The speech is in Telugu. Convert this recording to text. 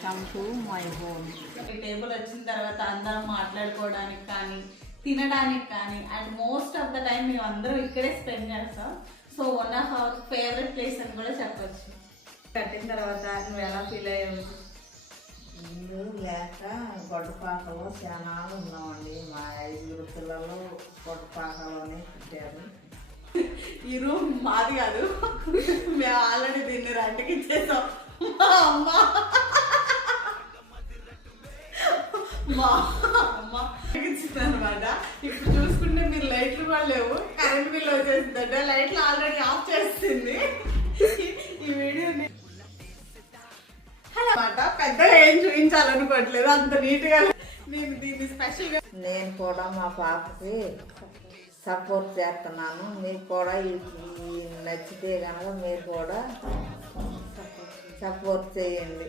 Welcome to my home. ఈ టేబుల్ వచ్చిన తర్వాత అందరం మాట్లాడుకోవడానికి కానీ తినడానికి కానీ and most of the time మేము అందరం ఇక్కడే స్పెండ్ చేస్తాం. So one of our favourite place అని కూడా చెప్పొచ్చు. కట్టిన తర్వాత నువ్వు ఎలా ఫీల్ అయ్యావు? ఇల్లు లేక గొడ్డపాకలో చాలా ఉన్నామండి. మా 5 పిల్లలు గొడ్డపాకలోనే పుట్టారు. ఈ రూమ్ మాది కాదు, మేము ఆల్రెడీ దీన్ని రెంట్కి ఇచ్చేసాం. మా అమ్మ అనమాట. ఇప్పుడు చూసుకుంటే మీరు లైట్లు కూడా లేవు, కరెంట్ బిల్ వచ్చేసిందంట. లైట్లు ఆల్రెడీ ఆఫ్ చేస్తుంది. ఈ వీడియోని అనమాట పెద్దగా ఏం చూపించాలనుకోవట్లేదు, అంత నీట్గా నేను దీన్ని స్పెషల్గా నేను కూడా మా పాపకి సపోర్ట్ చేస్తున్నాను. మీకు కూడా ఈ నచ్చితే కనుక మీరు కూడా సపోర్ట్ చేయండి.